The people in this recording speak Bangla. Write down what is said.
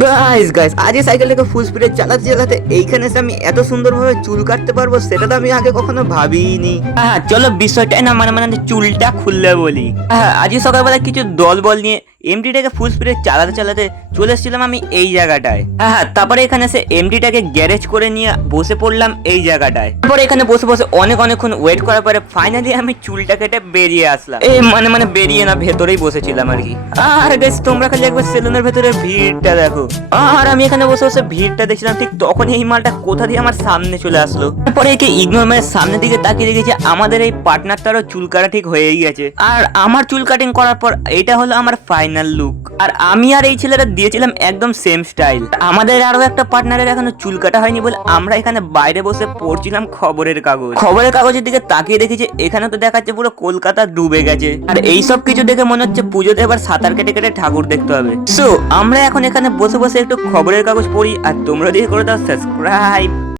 গাইস গাইস আজ এই সাইকেলটাকে ফুল স্পিডে চালাতে চালাতে এইখানে এসে আমি এত সুন্দরভাবে চুল কাটতে পারবো সেটা তো আমি আগে কখনো ভাবিনি। হ্যাঁ চলো বিষয়টাই না মানে চুলটা খুললে বলি। হ্যাঁ আজকে সকালবেলা কিছু দল বল নিয়ে এমডিটাকে ফুল স্পিডে চালাতে চালাতে চলে এসেছিলাম আমি এই জায়গাটায়। হ্যাঁ তারপরে এখানে এসে এমডিটাকে গ্যারেজ করে নিয়ে বসে পড়লাম এই জায়গাটায়। তারপরে এখানে বসে বসে অনেকক্ষণ ওয়েট করার পরে ফাইনালি আমি চুলটা কেটে বেরিয়ে আসলাম। এই মানে বেরিয়ে না ভেতরেই বসেছিলাম আর কি। আর গাইস তোমরা খালি একবার সেলুনের ভেতরে ভিড়টা দেখো। আর আমি এখানে বসে বসে ভিড়টা দেখছিলাম, ঠিক তখন এই মালটা কোথা দিয়ে আমার সামনে চলে আসলো। তারপরে একে ইগনোর মেরে সামনের দিকে তাকিয়ে দেখেছি আমাদের এই পার্টনারটারও চুল কাটা ঠিক হয়েই গেছে। আর আমার চুল কাটিং করার পর এটা হলো আমার ফাইনাল লুক। আর আমি আর এই ছেলেটা দিয়েছিলাম একদম সেম স্টাইল। আমাদের আরো একটা পার্টনারের এখনো চুল কাটা হয়নি বলে আমরা এখানে বাইরে বসে পড়ছিলাম খবরের কাগজ। খবরের কাগজের দিকে তাকিয়ে দেখেছি এখানে তো দেখাচ্ছে পুরো কলকাতা ডুবে গেছে। আর এইসব কিছু দেখে মনে হচ্ছে পুজোতে এবার সাঁতার কেটে কেটে ঠাকুর দেখতে হবে। সো আমরা এখন এখানে বসে বসে একটু খবরের কাগজ পড়ি আর তোমরা দিয়ে করে দাও সাবস্ক্রাইব।